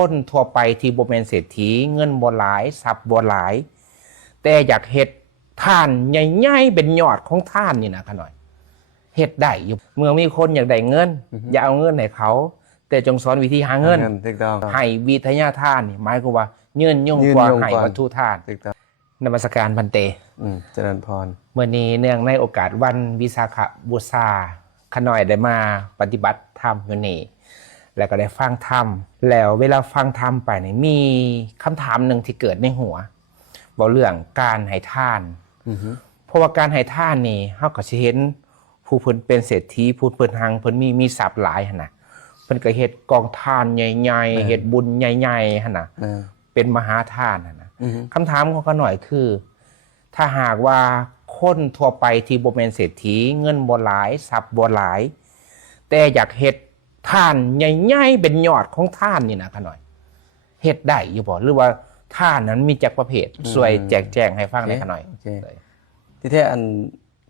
คนทั่วไปที่บ่แม่นเศรษฐีเงินบ่หลายทรัพย์บ่หลายแต่อยากเฮ็ดทานใหญ่ๆเป็นยอดของทานนี่นะขน่อยเฮ็ดได้อยู่เมื่อมีคนอยากได้เงินอย่าเอาเงินให้เขาแต่จงสอนวิธีหาเงินให้วิทยาทานนี่หมายความว่ายืนยงกว่าให้วัตถุทานนมัสการพันเตเจริญพรเมื่อนี้เนื่องในโอกาสวันวิสาขบูชาขน่อยได้มาปฏิบัติธรรมอยู่นี่แล้วก็ได้ฟังธรรมแล้วเวลาฟังธรรมไปเนี่ยมีคำถามหนึ่งที่เกิดในหัวบอกเรื่องการให้ทานเพราะว่าการให้ทานนี่เฮาก็สิเห็นผู้เพิ่นเป็นเศรษฐีผู้เพิ่นหังเพิ่นมีทรัพย์หลายหั่นน่ะเพิ่นก็เฮ็ดกองทานใหญ่ๆเฮ็ดบุญใหญ่ๆหั่นน่ะเป็นมหาทานหั่นน่ะคำถามของเขาหน่อยคือถ้าหากว่าคนทั่วไปที่บ่แม่นเศรษฐีเงินบ่หลายทรัพย์บ่หลายแต่อยากเฮ็ดทานใหญ่ๆเป็นยอดของทานนี่นะขน่อยเฮ็ดได้อยู่บ่หรือว่าทานนั้นมีจักประเภทช่วยแจกแจงให้ฟังได้ขน่อยที่แท้อัน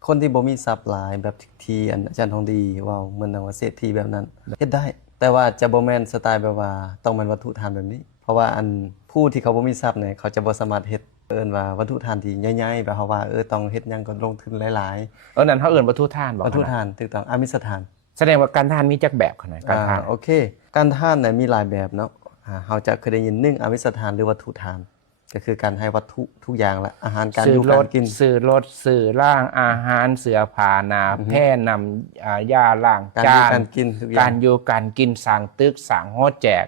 คนที่บ่มีทรัพย์หลายแบบที่อันอาจารย์ทองดีว่าเหมือนว่าเศรษฐีแบบนั้นเฮ็ดได้แต่ว่าจะบ่แม่นสไตล์แบบว่าต้องเป็นวัตถุทานแบบนี้เพราะว่าอันผู้ที่เขาบ่มีทรัพย์เนี่ยเขาจะบ่สามารถเฮ็ดเอิ้นว่าวัตถุทานที่ใหญ่ๆแบบว่าต้องเฮ็ดหยังก็ลงทุนหลายๆนั่นเฮาเอิ้นวัตถุทานบ่วัตถุทานถูกต้องอามิสทานแสดงว่าการทานมีจักแบบขนาดการทานโอเคการทานเนี่ยมีหลายแบบเนาะเฮาจะเคยได้ยิน1อามิสทานหรือวัตถุทานก็คือการให้วัตถุทุกอย่างละอาหารการอยู่การกินซื้อรถซื้อร่างอาหารเสื้อผ้าหนาแพร่นำยาล้างจานการกินทุกอย่างการอยู่การกินสร้างตึกสร้างหอแจก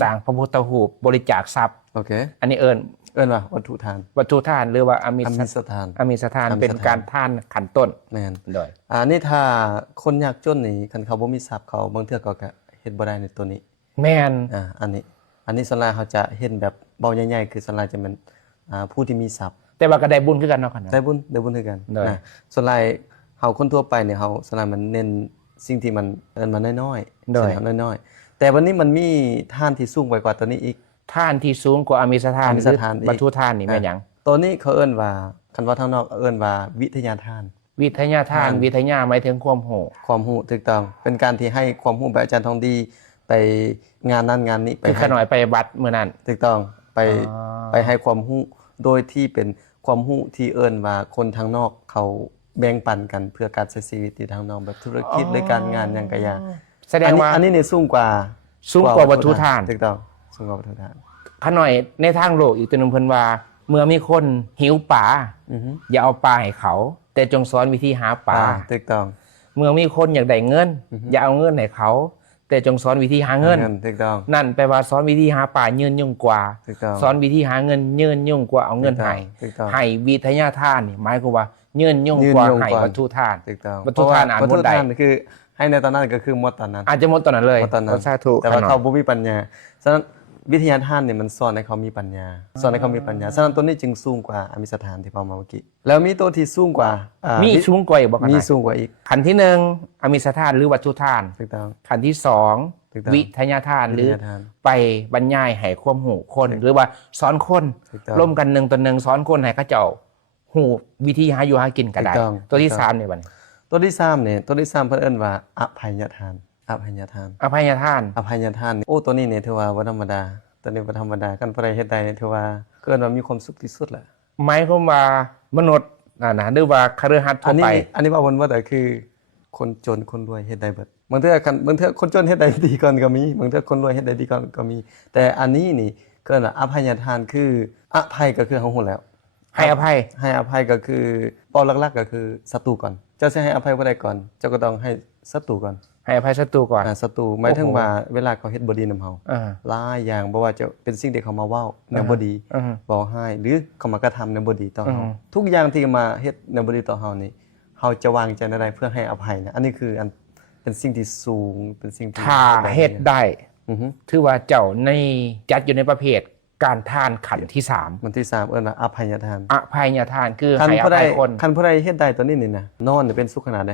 สร้างพระพุทธรูปบริจาคทรัพย์โอเคอันนี้เอิ้นว่าวัตถุทานหรือว่าอามิสทานเป็นการทานขั้นต้นแม่นโดยนี่ถ้าคนยากจนนี่คันเขาบ่มีทรัพย์เขาบางเทื่อก็เฮ็ดบ่ได้ในตัวนี้แม่นอันนี้ส่วนหลายเขาจะเฮ็ดแบบเบาใหญ่ๆคือส่วนหลายจะเป็นผู้ที่มีทรัพย์แต่ว่าก็ได้บุญคือกันเนาะได้บุญคือกันนะส่วนหลายเฮาคนทั่วไปเนี่ยเฮาส่วนหลายมันเน้นสิ่งที่มันน้อยๆน้อยๆแต่วันนี้มันมีทานที่สูงไปกว่าตัวนี้อีกทานที่สูงกว่าอามิสทานหรือวัตถุทานนี่แม่นหยังตัวนี้เขาเอิ้นว่าคันว่าทางนอกเอิ้นว่าวิทยาทานวิทยาหมายถึงความรู้ถูกต้องเป็นการที่ให้ความรู้แบบอาจารย์ทองดีไปงานนั้นงานนี้ไปขน่อยไปวัดมื้อนั้นถูกต้องไปให้ความรู้โดยที่เป็นความรู้ที่เอิ้นว่าคนทางนอกเขาแบ่งปันกันเพื่อการใช้ชีวิตที่ทางนอกแบบธุรกิจหรือการงานหยังก็อย่างแสดงว่าอันนี้นี่สูงกว่าวัตถุทานถูกต้องสูงกว่าวัตถุทานขน่อยในทางโลกอีกตัวนึงเพิ่นว่าเมื่อมีคนหิวปลาอย่าเอาปลาให้เขาแต่จงสอนวิธีหาปลาถูกต้องเมื่อมีคนอยากได้เงินอย่าเอาเงินให้เขาแต่จงสอนวิธีหาเงินถูกต้องนั่นแปลว่าสอนวิธีหาปลายืนยุ่งกว่าสอนวิธีหาเงินยืนยุ่งกว่าเอาเงินให้วิทยาทานนี่หมายความว่ายืนยุ่งกว่าให้วัตถุทานวัตถุทานหมดใดคือให้ในตอนนั้นก็คือหมดตอนนั้นอาจจะหมดตอนนั้นเลยสาธุแต่ว่าเขาบ่มีปัญญาฉะนั้นวิทยาทานเนี่ยมันสอนให้เขามีปัญญาฉะนั้นตัวนี้จึงสูงกว่าอามิสทานที่พอมาเมื่อกี้แล้วมีตัวที่สูงกว่ามีสูงกว่าอีกบ่ครับมีสูงกว่าอีกขั้นที่1อามิสทานหรือวัตถุทานถูกต้องขั้นที่2วิทยาทานหรือไปบรรยายให้ความรู้คนหรือว่าสอนคนร่วมกัน1ต่อ1สอนคนให้เขาเจ้าฮู้วิธีหาอยู่หากินก็ได้ตัวที่3นี่บัดนี้ตัวที่3เนี่ยตัวที่3เพิ่นเอิ้นว่าอภัยทานอภัยทานโอ้ตัวนี้เนี่ยถือว่าบ่ธรรมดาตัวนี้บ่ธรรมดาคันผู้ใดเฮ็ดได้นี่ถือว่าเกินว่ามีความสุขที่สุดแหละหมายความว่ามนุษย์นะหรือว่าคฤหัสถ์ทั่วไปอันนี้ว่าบ่ได้คือคนจนคนรวยเฮ็ดได้เบิดบางเทื่อคนจนเฮ็ดได้ดีก่อนก็มีบางเทื่อคนรวยเฮ็ดได้ดีก่อนก็มีแต่อันนี้นี่เกินว่าอภัยทานคืออภัยก็คือเฮาฮู้แล้วให้อภัยก็คือเป้าหลักๆก็คือศัตรูก่อนเจ้าสิให้อภัยบ่ได้ก่อนเจ้าก็ต้องให้ศัตรูก่อนให้อภัยศัตรูก่อนศัตรูหมายถึงว่าเวลาเขาเฮ็ดบ่ดีนำเฮาหลายอย่างบ่ว่าจะเป็นสิ่งที่เขามาเว้าแนวบ่ดีบ่ให้หรือเขามากระทำแนวบ่ดีต่อเฮาทุกอย่างที่มาเฮ็ดแนวบ่ดีต่อเฮานี่เฮาจะวางใจได้เพื่อให้อภัยนะอันนี้คืออันเป็นสิ่งที่สูงเป็นสิ่งที่ถ้าเฮ็ดได้ถือว่าเจ้าในจัดอยู่ในประเภทการทานขันที่3มันที่3เอิ้นว่าอภัยทานคือให้อภัยคนคันผู้ใดเฮ็ดได้ตัวนี้นี่นะนอนเป็นสุขขนาดใด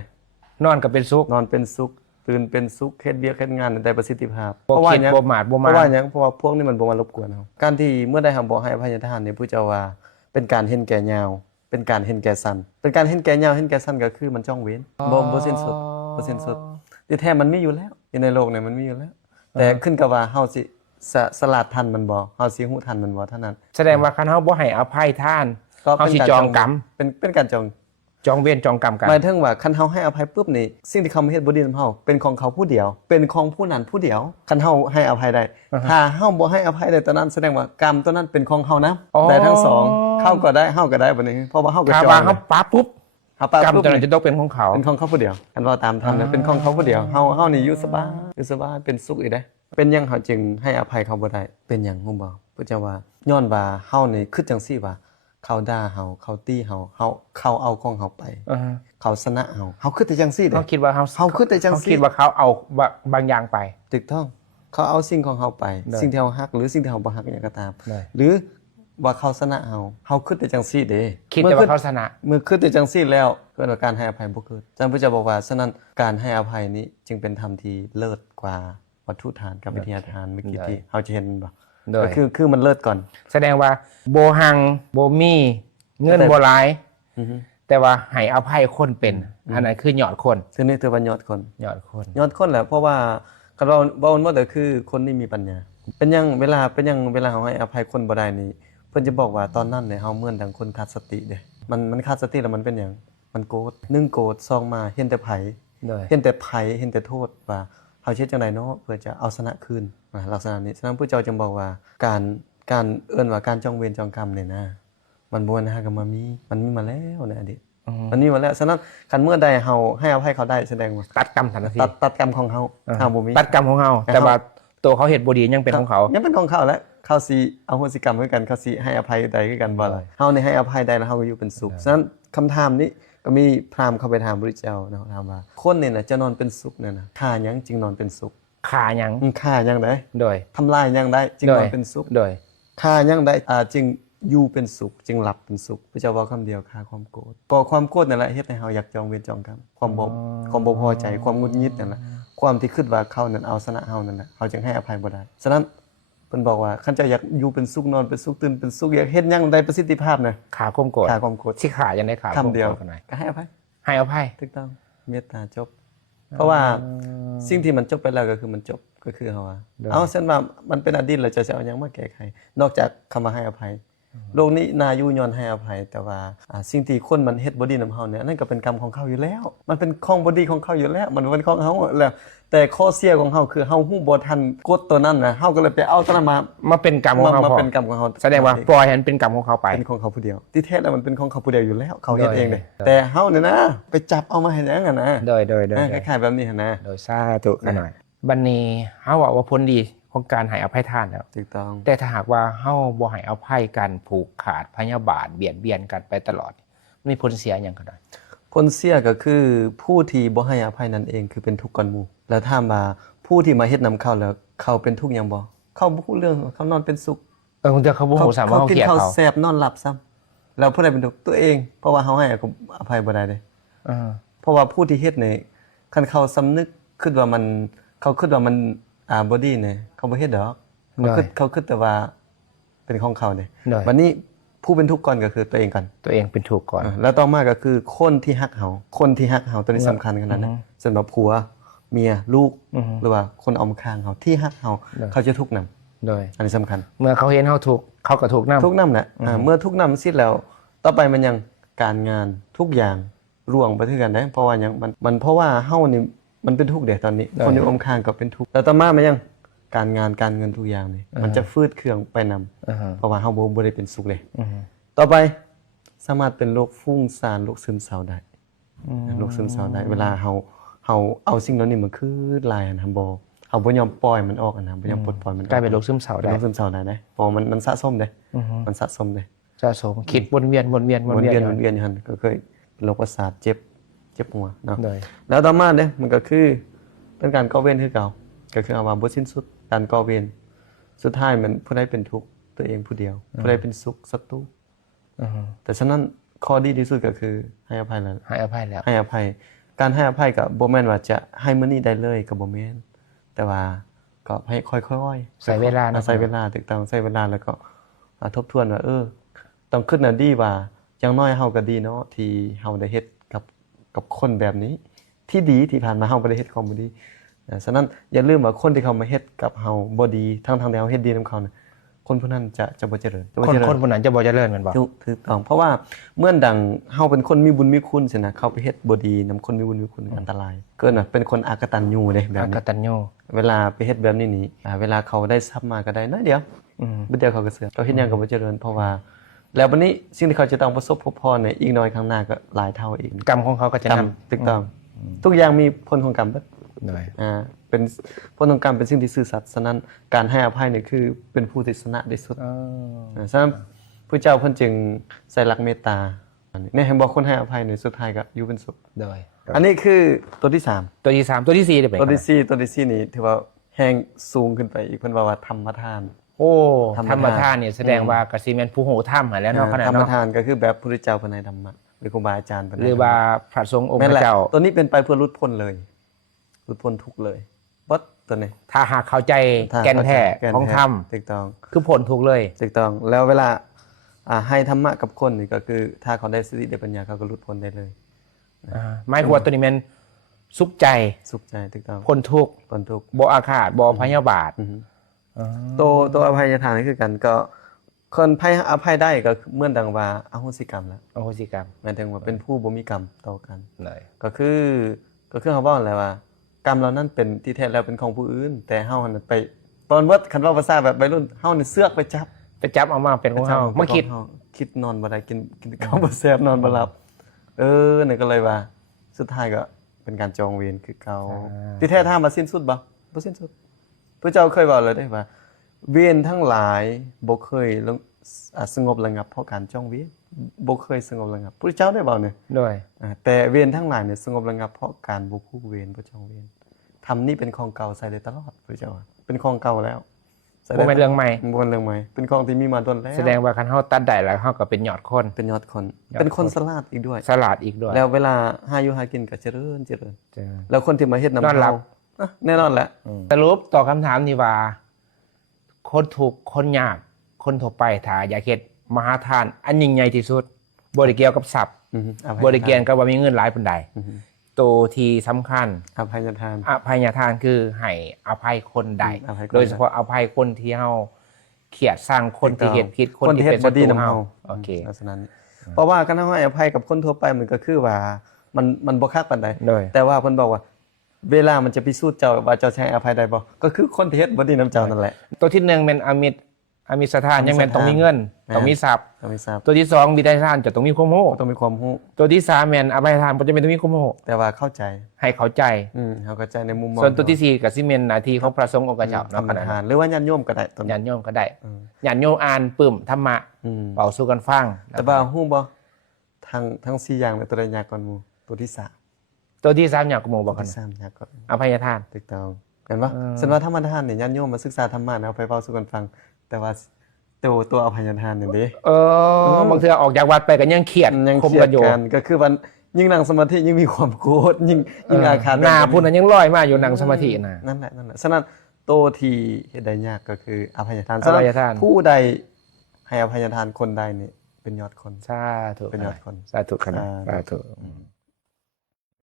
นอนก็เป็นสุขตื่นเป็นสุขเฮ็ดเวียกเฮ็ดงานได้ประสิทธิภาพเพราะว่าหยังบ่มาเพราะว่าพวกนี้มันบ่มารบกวนเฮาการที่เมื่อได้เฮาบ่ให้อภัยทานนี่ผู้เจ้าว่าเป็นการเห็นแก่ยาวเป็นการเห็นแก่สั้นเป็นการเห็นแก่ยาวเห็นแก่สั้นก็คือมันจ้องเว้นบ่สิ้นสุดที่แท้มันมีอยู่แล้วในโลกนี่มันมีอยู่แล้วแต่ขึ้นกับว่าเฮาสิ สลัดทันมันบ่เฮาสิฮู้ทันมันบ่เท่านั้น แสดงว่าคันเฮาบ่ให้อภัยท่าน ก็ เฮาสิจองกรรม เป็นการจอง จองเวรจองกรรมกัน หมายถึงว่าคันเฮาให้อภัยปุ๊บนี่สิ่งที่เขามาเฮ็ดบ่ดีนำเฮาเป็นของเขาผู้เดียว เป็นของผู้นั้นผู้เดียวคันเฮาให้อภัยได้ถ้าเฮาบ่ให้อภัยได้ตอนนั้นแสดงว่ากรรมตัวนั้นเป็นของเฮานะได้ทั้งสองเขาก็ได้เฮาก็ได้บัดนี้เพราะว่าเฮาก็ ถ้า จอง ว่าเฮาปั๊บปุ๊บ เฮาปาก รรม ปุ๊บ ตัวนั้น นี่ จะตกเป็นของเขา เป็นของเขาผู้เดียวคันว่าตามธรรมนะเป็นของเขาผู้เดียวเฮานี่อยู่สบายเป็นสุขอีกเด้เป็นหยังเฮาจึงให้อภัยเขาบ่ได้เป็นหยังฮู้บ่พระเจ้าว่าย้อนว่าเฮานี่คิดจังซี่ว่าเขาด่าเฮาเขาตีเฮาเขาเอาของเฮาไป อ่าฮะ เขาชนะเฮาคิดแต่จังซี่เด้ เขาคิดว่าเฮา เฮาคิดแต่จังซี่ เขาคิดว่าเขาเอาบางอย่างไป ถูกต้องเขาเอาสิ่งของเฮาไป ได้ สิ่งที่เฮาฮักหรือสิ่งที่เฮาบ่ฮักอย่างก็ตาม ได้ หรือว่าเขาชนะเฮาคิดแต่จังซี่เด้ คิดแต่ว่าเขาชนะ เมื่อคิดแต่จังซี่แล้วเกิดว่าการให้อภัยบ่เกิดอาจารย์พุทธเจ้าบอกว่าฉะนั้นการให้อภัยนี้จึงเป็นธรรมที่เลิศกว่าวัตถุทานกับวิทยาทานเมื่อกี้ที่เฮาจะเห็นบ่ โดย ก็คือมันเลิศก่อน แสดงว่าโบหังโบมีเงินโบหลาย อือฮึ แต่ว่าให้อภัยคนเป็น อันนั้นคือยอดคน ซึ่งนี่ถือว่ายอดคน ยอดคน ยอดคนแหละเพราะว่าคันเราเว้าว่าแต่คือคนที่มีปัญญาเป็นหยังเวลาเฮาให้อภัยคนบ่ได้นี่เพิ่นจะบอกว่าตอนนั้นเนี่ยเฮาเหมือนดังคนขาดสติเด้มันขาดสติแล้วมันเป็นหยังมันโกรธ1โกรธ2มาเห็นแต่ไผ โดย เห็นแต่ภัยเห็นแต่โทษว่าเฮาเฮ็ดจังไดเนาะเพื่อจะเอาชนะคืนลักษณะนี้ฉะนั้นพระเจ้าจึงบอกว่าการเอิ้นว่าการจองเวรจองกรรมเนี่ยนะมันบ่นะก็มันมีมาแล้วในอดีตมันมีมาแล้วฉะนั้นคันเมื่อใดเฮาให้อภัยเขาได้แสดงว่า ตัดกรรมทันที ตัดกรรมของเฮาเฮาบ่มี ตัดกรรมของเฮาแต่ว่าตัวเขาเฮ็ดบ่ดียังเป็นของเขา ยังเป็นของเขาแล้วเขาสิอโหสิกรรมคือกันเขาสิให้อภัยใดคือกันบ่ล่ะเฮานี่ให้อภัยได้แล้วเฮาก็อยู่เป็นสุขฉะนั้นคำถามนี้ก็มีพราหมณ์เข้าไปถามพระพุทธเจ้าเนาะถามว่าคนนี่น่ะจะนอนเป็นสุขเนี่ยนะค่าหยังจึงนอนเป็นสุข ขาหยัง ค่าหยังได้ โดย ทำลายหยังได้จึง โด นอย นเป็นสุข โดย ค่าหยังได้จึงอยู่เป็นสุขจึงหลับเป็นสุขพระเจ้าว่าคำเดียวค่าความโกรธก็ความโกรธนั่นแหละเฮ็ดให้เฮาอยากจองเวรจองกรรมความบ่พอใจความหงุดหงิดนั่นแหละความที่คิดว่าเขานั้นเอาชนะเฮานั่นแหละเขาจึงให้อภัยบ่ได้ฉะนั้นเพิ่นบอกว่าคันเจ้าอยากอยู่เป็นสุขนอนเป็นสุขตื่นเป็นสุขอยากเฮ็ดหยังได้ประสิทธิภาพนะ ขาความโกรธ ค่าความโกรธ สิขายังได้ขาความ คำเดียว โกรธกันหน่อย ก็ให้อภัย ให้อภัย ถูกต้องเมตตาจบ เพราะว่าสิ่งที่มันจบไปแล้วก็คือมันจบก็คือเฮาว่าเอาเส้นว่ามันเป็นอดีตแล้วจะเอาหยังมาแก้ไขนอกจากคำว่าให้อภัยโลกนี้น่าอยู่ย้อนให้อภัยแต่ว่าสิ่งที่คนมันเฮ็ดบ่ดีนำเฮาเนี่ยนั่นก็เป็นกรรมของเขาอยู่แล้ว มันเป็นของบ่ดีของเขาอยู่แล้ว มันเป็นของเฮาแล้วแต่ข้อเสียของเฮาคือเฮาฮู้บ่ทันกฎตัวนั้นนะเฮาก็เลยไปเอาตัวนั้นมา มาเป็นกรรมของเขา มา พอ เป็นกรรมของเฮา แสดงว่าปล่อยให้มันเป็นกรรมของเขาไป เป็นของเขาผู้เดียวที่แท้แล้วมันเป็นของเขาผู้เดียวอยู่แล้ว เขาเฮ็ด โดย เองเลยแต่เฮาเนี่ยนะไปจับเอามาให้หยังอ่ะนะ โดย คล้ายๆแบบนี้หั่นนะ โดยสาธุกันหน่อยบัดนี้เฮาว่าผลดีของการให้อภัยทานแล้ว ถูกต้อง แต่ถ้าหากว่าเฮาบ่ให้อภัยกันผูกขาดพยาบาทเบียดเบียนกันไปตลอดมีผลเสียหยังก็ได้ ผลเสียก็คือผู้ที่บ่ให้อภัยนั่นเองคือเป็นทุกข์ก่อนหมู่แล้วถามว่าผู้ที่มาเฮ็ดนำเขาแล้วเขาเป็นทุกข์หยังบ่เขาบ่ฮู้เรื่องเขานอนเป็นสุข บางทีเขาบ่ฮู้สามว่าเฮา กิ เกลียด ข้าว เขา แซ่บนอนหลับซ้ำแล้วผู้ใดเป็นทุกข์ตัวเองเพราะว่าเฮาให้อภัยบ่ได้เด้ เออ เพราะว่าผู้ที่เฮ็ดนี่คันเขาสำนึกคิดว่ามันเขาคิดว่ามันบ่ดีนี่เขาบ่เฮ็ดดอกเขาคิดแต่ว่าเป็นของเขาเด้ ได้ วันนี้ผู้เป็นทุกข์ก่อนก็คือตัวเองก่อน ตัวเองเป็นถูกก่อน แล้วต่อมาก็คือคนที่ฮักเฮาตัวนี้สำคัญขนาดนั้นสำหรับผัวเมียลูกหรือว่าคนเอามาข้างเฮาที่ฮักเฮาเขาจะทุกข์นำ โดย อันนี้สำคัญ เมื่อเขาเห็นเฮาถูกเขาก็ถูกนำ ทุกข์นำแหละเมื่อทุกข์นำสิ้นแล้ว ต่อไปมันยังการงานทุกอย่างร่วงไปคือกันได้เพราะว่ายังมันเพราะว่าเฮานี่มันเป็นทุกข์เด้ตอนนี้ คนที่อมข้างก็เป็นทุกข์แล้วต่อมามันยังการงานการเงินทุกอย่างนี่มันจะฟืดเครื่องไปนำเพราะว่าเฮาบ่ได้เป็นสุขเลย ต่อไปสามารถเป็นโรคฟุ้งซ่านโรคซึมเศร้าได้โรคซึมเศร้าได้เวลาเฮาเอาสิ่งเหล่านี้มาคือลายนะบ่เฮาบ่ยอมปล่อยมันออกนะบ่ยอมปลดปล่อยมันออก กลายเป็นโรคซึมเศร้า เป็น ได้ โรคซึมเศร้าได้เพราะมันสะสมได้มันสะสมได้ สะสมคิดวนเวียน วนเวียนอยู่หั่นก็เคยเป็นโรคประสาทเจ็บหัวเนาะ โดย แล้วต่อมาเด้มันก็คือเป็นการก่อเวรคือเก่าก็คือเอาว่าบ่สิ้นสุดการก่อเวรสุดท้ายมันผู้ใดเป็นทุกข์ตัวเองผู้เดียวผู้ใดเป็นสุขศัตรูแต่ฉะนั้นข้อดีที่สุดก็คือให้อภัยแล้ว ให้อภัยแล้ว ให้อภัยการให้อภัยก็บ่แม่นว่าจะให้มื้อนี้ได้เลยก็บ่แม่นแต่ว่าก็ให้ค่อยๆ ใช้เวลานะ ใช้เวลาถูกต้องใช้เวลาแล้วก็ทบทวนว่าต้องคิดน่ะดีว่าอย่างน้อยเฮาก็ดีเนาะที่เฮาได้เฮ็ดกับคนแบบนี้ ที่ดีที่ผ่านมาเฮาบ่ได้เฮ็ดของบ่ดี ฉะนั้นอย่าลืมว่าคนที่เขามาเฮ็ดกับเฮาบ่ดีทั้งที่เฮาเฮ็ดดีนํเขาน่ะคนผู้นั้นจะบ่เจริญจะบ่ คน เจริญ คนผู้นั้นจะบ่เจริญแม่นบ่ ถูกต้องเพราะว่าเมื่อดังเฮาเป็นคนมีบุญมีคุณสินะเขาไปเฮ็ดบ่ดีนํคนมีบุญมีคุณอันตรายเกินน่ะเป็นคนอกตัญญูเด้แบบ อก นี้ ตัญญู เวลาไปเฮ็ดแบบนี้นี่เวลาเขาได้ทรัพย์มาก็ได้น้อยเดียวบ่เดียวเขาก็เสื่อมเขาเฮ็ดหยังก็บ่เจริญเพราะว่าแล้วบัดนี้สิ่งที่เขาจะต้องประสบพบพรเนี่ยอีกน้อยข้างหน้าก็หลายเท่าอีก กรรมของเขาก็จะ กรร นำ มถูกต้องทุกอย่างมีผลของกรรมเบิด หน่อย เป็นผลของกรรมเป็นสิ่งที่ซื่อสัตย์ฉะนั้นการให้อภัยนี่คือเป็นผู้ที่ชนะที่สุดฉะนั้นพระเจ้าเพิ่นจึงใส่หลักเมตตาเนี่ยเห็นบอกคนให้อภัยในสุดท้ายก็อยู่เป็นสุข โดย อันนี้คือตัวที่3ตัวที่3ตัวที่4ได้เป็น ตัวที่4นี่ถือว่าแฮงสูงขึ้นไปอีกเพิ่นว่าธรรมทาน โอ้ ธรรม ธรรมทานเนี่ยแสดงว่ากสิแม่นผู้โหธรรมหั่นแหล้วเนาะขนาด ธรรม เนาะ ทานก็คือแบบพระพุทธเจ้าเพิ่นให้ธรรมะหรือครูบาอาจารย์เพิ่น หรือว่าพระสงฆ์องค์ แม่นแหละ เจ้า ตัวนี้เป็นไปเพื่อหลุดพ้นเลยหลุดพ้นทุกข์เลยบ่ตัวนี้ ถ้าหากเข้าใจแก่นแท้ของธรรม ถูกต้อง คือผลทุกข์เลย ถูกต้องแล้วเวลาให้ธรรมะกับคนนี่ก็คือถ้าเขาได้สติได้ปัญญาเขาก็หลุดพ้นได้เลย หมายความว่าตัวนี้แม่นสุขใจ สุขใจถูกต้อง พ้นทุกข์ พ้นทุกข์ บ่อาฆาตบ่พยาบาท ตัวอภัยทานนี่คือกันก็คนให้อภัยได้ก็เหมือนดังว่าอโหสิกรรมแล้ว อโหสิกรรม หมายถึงว่าเป็นผู้บ่มีกรรมต่อกัน เลย ก็คือเขาเว้าแหละว่ากรรมเรานั้นเป็นที่แท้แล้วเป็นของผู้อื่น แต่เฮานั้นไปตอนว่าคันว่าภาษาแบบวัยรุ่นเฮานี่เสือกไปจับ ไปจับเอามาเป็นของเฮามาคิด คิดนอนบ่ได้กินข้าวบ่แซ่บนอนบ่หลับนี่ก็เลยว่าสุดท้ายก็เป็นการจองเวรคือเก่าที่แท้ถ้ามาสิ้นสุดบ่สิ้นสุดพระเจ้าเคยบอกเลยได้ว่าเวรทั้งหลายบ่เคยสงบระงับเพราะการจองเวรบ่เคยสงบระงับพระเจ้าได้บอกเนี่ย ด้วย แต่เวรทั้งหลายเนี่ยสงบระงับเพราะการบ่คู่เวรบ่จองเวรทำนี่เป็นของเก่าใส่ได้ตลอดพระเจ้าว่าเป็นของเก่าแล้ว บ่แม่นเรื่องใหม่ บ่แม่นเรื่องใหม่เป็นของที่มีมาต้นแล้ว แสดงว่าคันเฮาตัดได้แล้วเฮาก็เป็นยอดคน เป็นยอดคนเป็นคนสลาดอีกด้วย สลาดอีกด้วย แล้วเวลาหาอยู่หากินก็เจริญ แล้วคนที่มาเฮ็ดนำ นอนหลับ แน่นอนแหละ สรุปตอบคำถามนี่ว่า คนทุกข์คนยาก คนทั่วไปถ้าอยากเฮ็ดมหาทาน อันยิ่งใหญ่ที่สุดบ่ได้เกี่ยวกับทรัพย์บ่ได้เกี่ยวกับว่ามีเงินหลายปานใดตัวที่สำคัญ อภัยทาน อภัยทานคือให้อภัยคนใด อภัยคนใด โดยเฉพาะอภัยคนที่เฮาเขียดสร้างคนที่เฮ็ดผิดคนที่เป็นศัตรูเฮาโอเค ลักษณะนี้เพราะว่าการให้อภัยกับคนทั่วไปมันก็คือว่ามันบ่คักปานใด โดย แต่ว่าเพิ่นบอกว่า เวลามันจะพิสูจน์เจ้าว่าเจ้าใช้อภัยได้บ่ก็คือคนที่เฮ็ดบ่ดีนำเจ้านั่นแหละ ตัวที่1เป็นอมิตรสถานยังแม่นต้องมีเงิน ต้องมีทรัพย์ ต้องมีทราบ ตัวที่2มีได้ทานจะต้องมีความรู้ ต้องมีความรู้ ตัวที่3แม่นอภัยทานบ่จำเป็นต้องมีความรู้ แต่ว่าเข้าใจ ให้เข้าใจ เขาเข้าใจในมุมมอง ส่วนตัวที่4ก็สิแม่นหน้าที่ของพระสงฆ์องค์เจ้า ธร เนาะ รม ขนาด ทา นั้น น หรือว่าญาติโยมก็ได้ตอน ญาติโยมก็ได้ญาติโยมอ่านปึ้มธรรมะเป่าสู่กันฟัง แต่ว่าฮู้บ่ทั้ง4อย่างเนี่ยตัวใดยากกว่าหมู่ตัวที่3 ตัวที่3อยากกหมู่บ่ ตัว กัน ที่3ยากกว่า อภัยทาน ถูกต้องเห็นปะฉันว่าธรรมทานเนี่ยญาติโยมมาศึกษาธรรมะนะเอาไปเฝ้าสู่กันฟัง แต่ว่าตัวอภัยทานเนี่ยเด้ บางเทื่อออกจากวัดไปก็ยังเครียด ยัง คม เครีย กั ด นอยู่ กันก็คือมันยิ่งนั่งสมาธิยิ่งมีความโกรธยิ่งอาฆาต หน้าพุ่นนั้นยังลอยมาอยู่นั่งสมาธิน่ะ นั่นแหละฉะนั้นตัวที่เฮ็ดได้ยากก็คืออภัยทาน อภัยทาน ผู้ใดให้อภัยทานคนใดนี่เป็นยอดคน สาธุ เป็นยอดคน สาธุคณะ สาธุ สาธุ